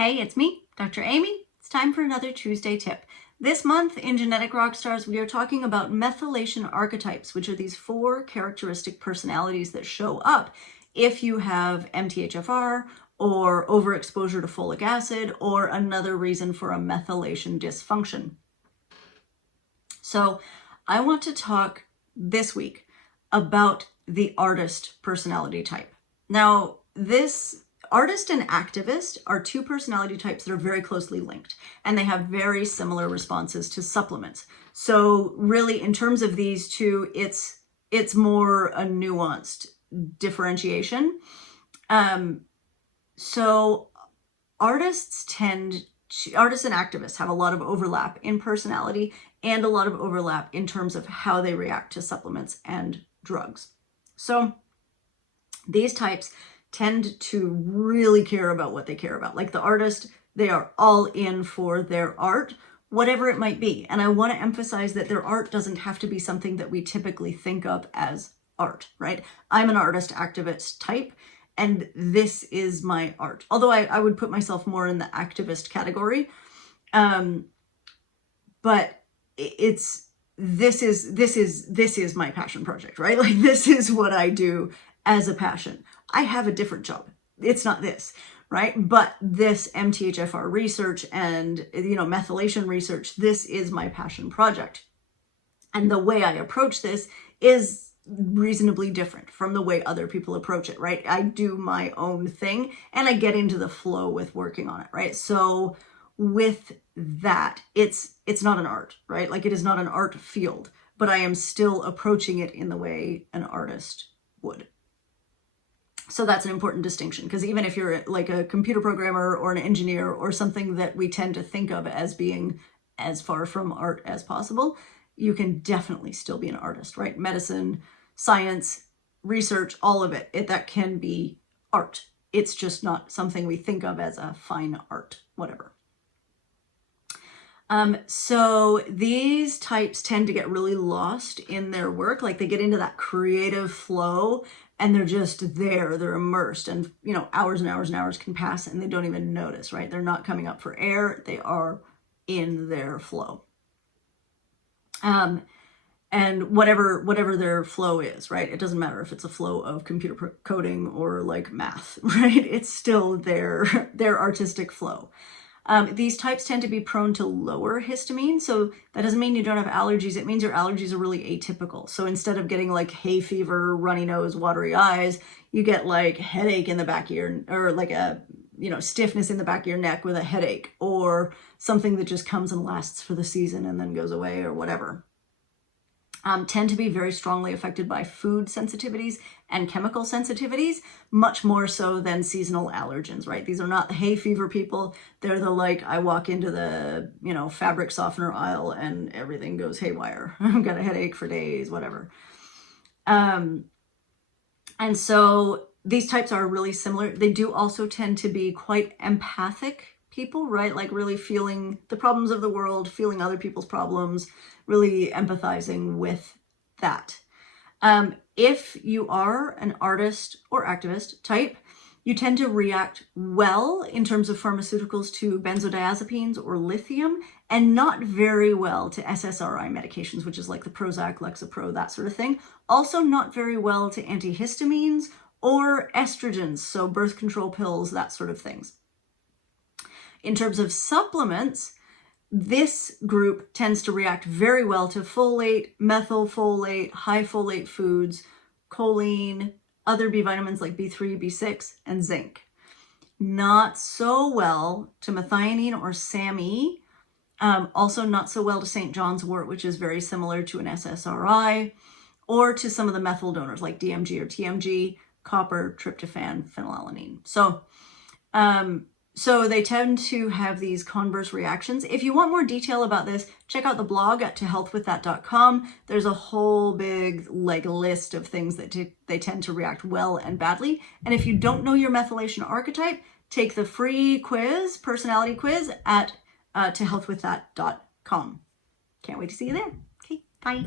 Hey, it's me, Dr. Amy. It's time for another Tuesday tip. This month in Genetic Rockstars, we are talking about methylation archetypes, which are these 4 characteristic personalities that show up if you have MTHFR or overexposure to folic acid or another reason for a methylation dysfunction. So I want to talk this week about the artist personality type. Now, this artist and activist are 2 personality types that are very closely linked, and they have very similar responses to supplements. So really, in terms of these 2, it's more a nuanced differentiation. So artists and activists have a lot of overlap in personality and a lot of overlap in terms of how they react to supplements and drugs. So these types tend to really care about what they care about. Like the artist, they are all in for their art, whatever it might be. And I want to emphasize that their art doesn't have to be something that we typically think of as art, right? I'm an artist activist type, and this is my art. Although I would put myself more in the activist category. But this is my passion project, right? Like this is what I do as a passion. I have a different job. It's not this, right? But this MTHFR research and, methylation research, this is my passion project. And the way I approach this is reasonably different from the way other people approach it, right? I do my own thing and I get into the flow with working on it, right? So with that, it's not an art, right? Like it is not an art field, but I am still approaching it in the way an artist would. So that's an important distinction, because even if you're like a computer programmer or an engineer or something that we tend to think of as being as far from art as possible, you can definitely still be an artist, right? Medicine, science, research, all of it, that can be art. It's just not something we think of as a fine art, whatever. So these types tend to get really lost in their work. Like they get into that creative flow and they're just there, they're immersed, and hours and hours and hours can pass and they don't even notice, right? They're not coming up for air, they are in their flow. And whatever their flow is, right? It doesn't matter if it's a flow of computer coding or like math, right? It's still their artistic flow. These types tend to be prone to lower histamine. So that doesn't mean you don't have allergies. It means your allergies are really atypical. So instead of getting like hay fever, runny nose, watery eyes, you get like headache in the back of your, or like a, stiffness in the back of your neck with a headache, or something that just comes and lasts for the season and then goes away or whatever. Tend to be very strongly affected by food sensitivities and chemical sensitivities, much more so than seasonal allergens, right? These are not the hay fever people. They're the like, I walk into the, fabric softener aisle and everything goes haywire. I've got a headache for days, whatever. And so these types are really similar. They do also tend to be quite empathic people, right? Like really feeling the problems of the world, feeling other people's problems, really empathizing with that. If you are an artist or activist type, you tend to react well in terms of pharmaceuticals to benzodiazepines or lithium, and not very well to SSRI medications, which is like the Prozac, Lexapro, that sort of thing. Also not very well to antihistamines or estrogens, so birth control pills, that sort of things. In terms of supplements, this group tends to react very well to folate, methylfolate, high folate foods, choline, other B vitamins like B3, B6, and zinc. Not so well to methionine or SAMe. Also not so well to St. John's wort, which is very similar to an SSRI, or to some of the methyl donors like DMG or TMG, copper, tryptophan, phenylalanine. So they tend to have these converse reactions. If you want more detail about this, check out the blog at tohealthwiththat.com. There's a whole big list of things that they tend to react well and badly. And if you don't know your methylation archetype, take the free quiz, personality quiz, at tohealthwiththat.com. Can't wait to see you there. Okay, bye.